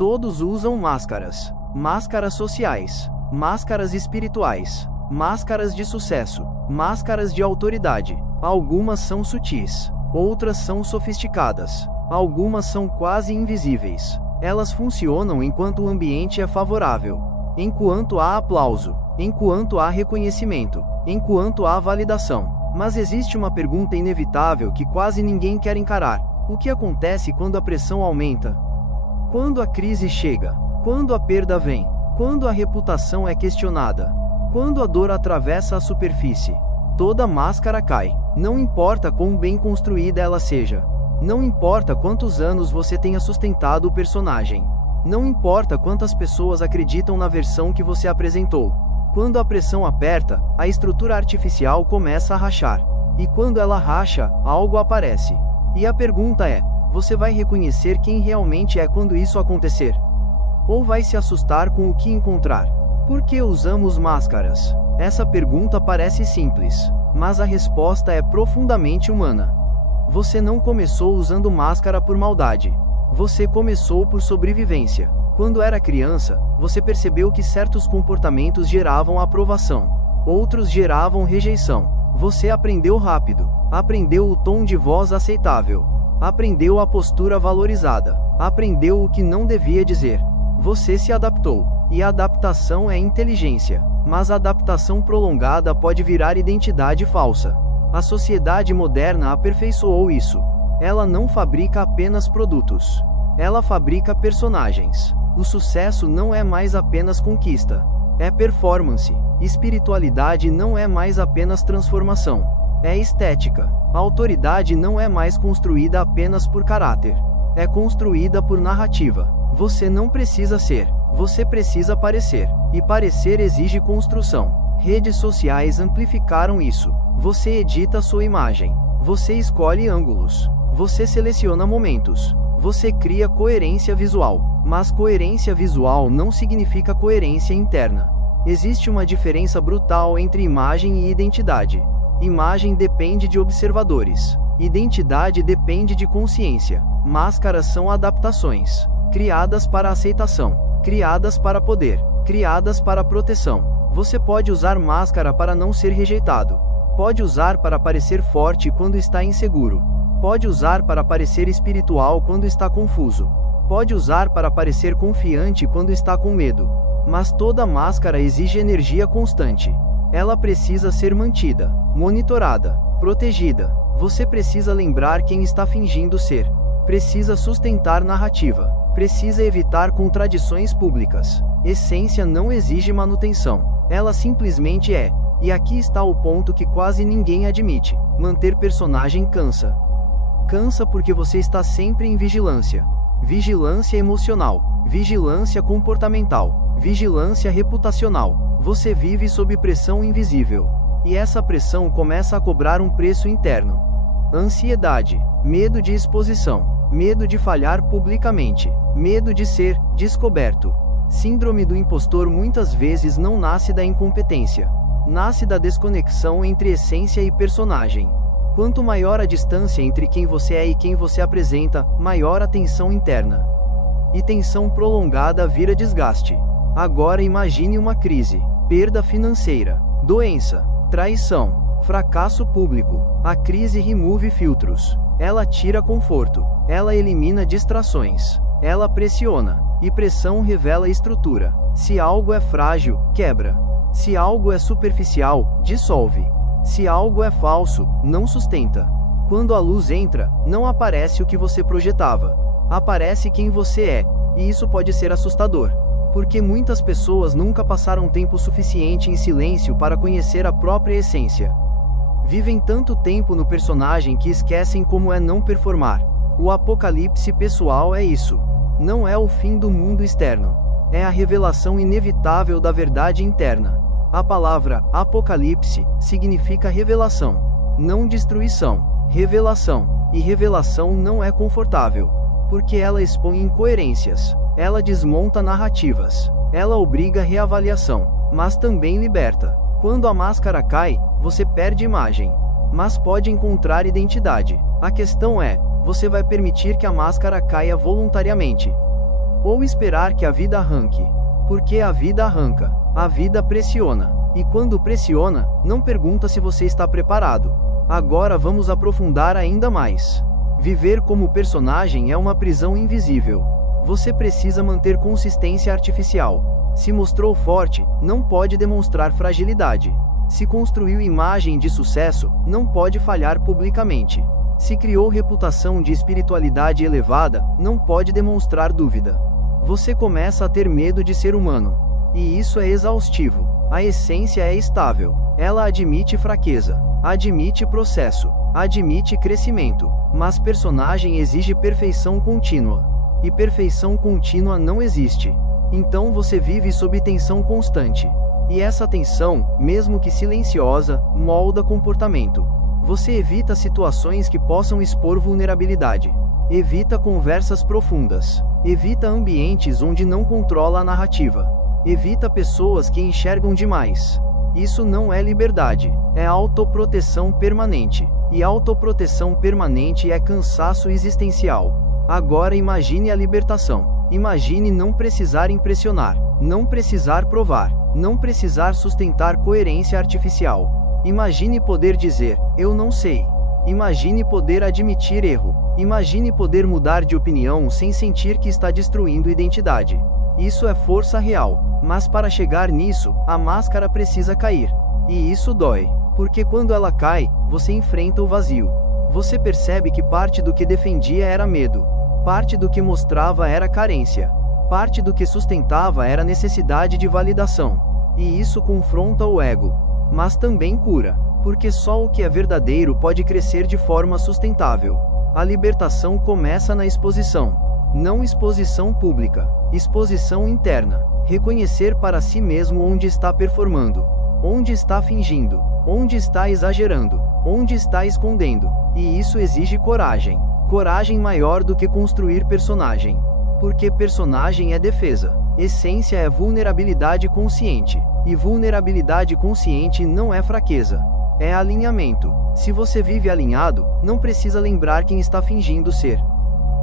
Todos usam máscaras. Máscaras sociais, máscaras espirituais, máscaras de sucesso, máscaras de autoridade. Algumas são sutis, outras são sofisticadas, algumas são quase invisíveis. Elas funcionam enquanto o ambiente é favorável, enquanto há aplauso, enquanto há reconhecimento, enquanto há validação. Mas existe uma pergunta inevitável que quase ninguém quer encarar: o que acontece quando a pressão aumenta? Quando a crise chega? Quando a perda vem? Quando a reputação é questionada? Quando a dor atravessa a superfície? Toda máscara cai. Não importa quão bem construída ela seja. Não importa quantos anos você tenha sustentado o personagem. Não importa quantas pessoas acreditam na versão que você apresentou. Quando a pressão aperta, a estrutura artificial começa a rachar. E quando ela racha, algo aparece. E a pergunta é: você vai reconhecer quem realmente é quando isso acontecer? Ou vai se assustar com o que encontrar? Por que usamos máscaras? Essa pergunta parece simples, mas a resposta é profundamente humana. Você não começou usando máscara por maldade. Você começou por sobrevivência. Quando era criança, você percebeu que certos comportamentos geravam aprovação, outros geravam rejeição. Você aprendeu rápido, aprendeu o tom de voz aceitável, aprendeu a postura valorizada, aprendeu o que não devia dizer. Você se adaptou, e a adaptação é inteligência, mas a adaptação prolongada pode virar identidade falsa. A sociedade moderna aperfeiçoou isso. Ela não fabrica apenas produtos. Ela fabrica personagens. O sucesso não é mais apenas conquista. É performance. Espiritualidade não é mais apenas transformação. É estética. A autoridade não é mais construída apenas por caráter. É construída por narrativa. Você não precisa ser. Você precisa parecer. E parecer exige construção. Redes sociais amplificaram isso. Você edita sua imagem. Você escolhe ângulos. Você seleciona momentos. Você cria coerência visual. Mas coerência visual não significa coerência interna. Existe uma diferença brutal entre imagem e identidade. Imagem depende de observadores. Identidade depende de consciência. Máscaras são adaptações. Criadas para aceitação. Criadas para poder. Criadas para proteção. Você pode usar máscara para não ser rejeitado. Pode usar para parecer forte quando está inseguro. Pode usar para parecer espiritual quando está confuso. Pode usar para parecer confiante quando está com medo. Mas toda máscara exige energia constante. Ela precisa ser mantida, monitorada, protegida. Você precisa lembrar quem está fingindo ser. Precisa sustentar narrativa. Precisa evitar contradições públicas. Essência não exige manutenção. Ela simplesmente é. E aqui está o ponto que quase ninguém admite. Manter personagem cansa. Cansa porque você está sempre em vigilância. Vigilância emocional. Vigilância comportamental. Vigilância reputacional. Você vive sob pressão invisível. E essa pressão começa a cobrar um preço interno. Ansiedade. Medo de exposição. Medo de falhar publicamente. Medo de ser descoberto. Síndrome do impostor muitas vezes não nasce da incompetência. Nasce da desconexão entre essência e personagem. Quanto maior a distância entre quem você é e quem você apresenta, maior a tensão interna. E tensão prolongada vira desgaste. Agora imagine uma crise, perda financeira, doença, traição, fracasso público. A crise remove filtros. Ela tira conforto. Ela elimina distrações. Ela pressiona. E pressão revela estrutura. Se algo é frágil, quebra. Se algo é superficial, dissolve. Se algo é falso, não sustenta. Quando a luz entra, não aparece o que você projetava. Aparece quem você é. E isso pode ser assustador. Porque muitas pessoas nunca passaram tempo suficiente em silêncio para conhecer a própria essência. Vivem tanto tempo no personagem que esquecem como é não performar. O apocalipse pessoal é isso. Não é o fim do mundo externo. É a revelação inevitável da verdade interna. A palavra apocalipse significa revelação, não destruição. Revelação. E revelação não é confortável. Porque ela expõe incoerências. Ela desmonta narrativas. Ela obriga reavaliação. Mas também liberta. Quando a máscara cai, você perde imagem. Mas pode encontrar identidade. A questão é: você vai permitir que a máscara caia voluntariamente? Ou esperar que a vida arranque. Porque a vida arranca. A vida pressiona. E quando pressiona, não pergunta se você está preparado. Agora vamos aprofundar ainda mais. Viver como personagem é uma prisão invisível. Você precisa manter consistência artificial. Se mostrou forte, não pode demonstrar fragilidade. Se construiu imagem de sucesso, não pode falhar publicamente. Se criou reputação de espiritualidade elevada, não pode demonstrar dúvida. Você começa a ter medo de ser humano. E isso é exaustivo. A essência é estável. Ela admite fraqueza, admite processo, admite crescimento. Mas personagem exige perfeição contínua. E perfeição contínua não existe. Então você vive sob tensão constante. E essa tensão, mesmo que silenciosa, molda comportamento. Você evita situações que possam expor vulnerabilidade. Evita conversas profundas. Evita ambientes onde não controla a narrativa. Evita pessoas que enxergam demais. Isso não é liberdade, é autoproteção permanente. E autoproteção permanente é cansaço existencial. Agora imagine a libertação. Imagine não precisar impressionar, não precisar provar, não precisar sustentar coerência artificial. Imagine poder dizer, eu não sei. Imagine poder admitir erro. Imagine poder mudar de opinião sem sentir que está destruindo identidade. Isso é força real, mas para chegar nisso, a máscara precisa cair. E isso dói, porque quando ela cai, você enfrenta o vazio. Você percebe que parte do que defendia era medo. Parte do que mostrava era carência. Parte do que sustentava era necessidade de validação. E isso confronta o ego. Mas também cura. Porque só o que é verdadeiro pode crescer de forma sustentável. A libertação começa na exposição. Não exposição pública. Exposição interna. Reconhecer para si mesmo onde está performando. Onde está fingindo. Onde está exagerando. Onde está escondendo. E isso exige coragem. Coragem maior do que construir personagem. Porque personagem é defesa. Essência é vulnerabilidade consciente. E vulnerabilidade consciente não é fraqueza. É alinhamento. Se você vive alinhado, não precisa lembrar quem está fingindo ser.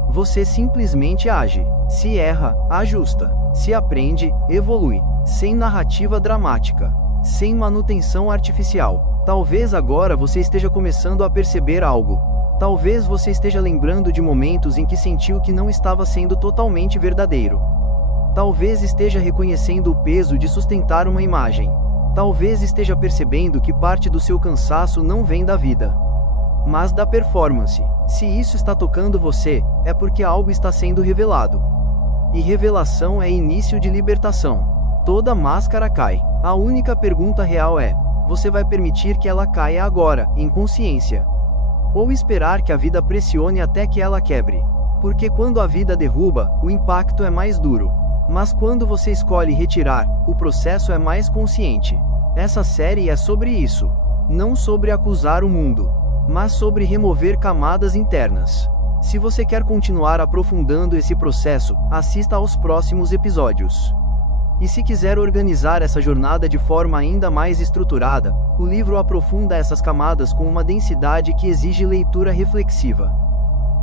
Você simplesmente age. Se erra, ajusta. Se aprende, evolui. Sem narrativa dramática. Sem manutenção artificial. Talvez agora você esteja começando a perceber algo. Talvez você esteja lembrando de momentos em que sentiu que não estava sendo totalmente verdadeiro. Talvez esteja reconhecendo o peso de sustentar uma imagem. Talvez esteja percebendo que parte do seu cansaço não vem da vida, mas da performance. Se isso está tocando você, é porque algo está sendo revelado. E revelação é início de libertação. Toda máscara cai. A única pergunta real é: você vai permitir que ela caia agora, em consciência? Ou esperar que a vida pressione até que ela quebre? Porque quando a vida derruba, o impacto é mais duro. Mas quando você escolhe retirar, o processo é mais consciente. Essa série é sobre isso. Não sobre acusar o mundo, mas sobre remover camadas internas. Se você quer continuar aprofundando esse processo, assista aos próximos episódios. E se quiser organizar essa jornada de forma ainda mais estruturada, o livro aprofunda essas camadas com uma densidade que exige leitura reflexiva.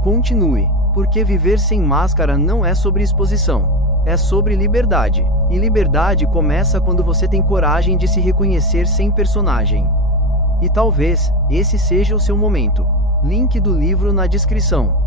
Continue, porque viver sem máscara não é sobre exposição. É sobre liberdade. E liberdade começa quando você tem coragem de se reconhecer sem personagem. E talvez, esse seja o seu momento. Link do livro na descrição.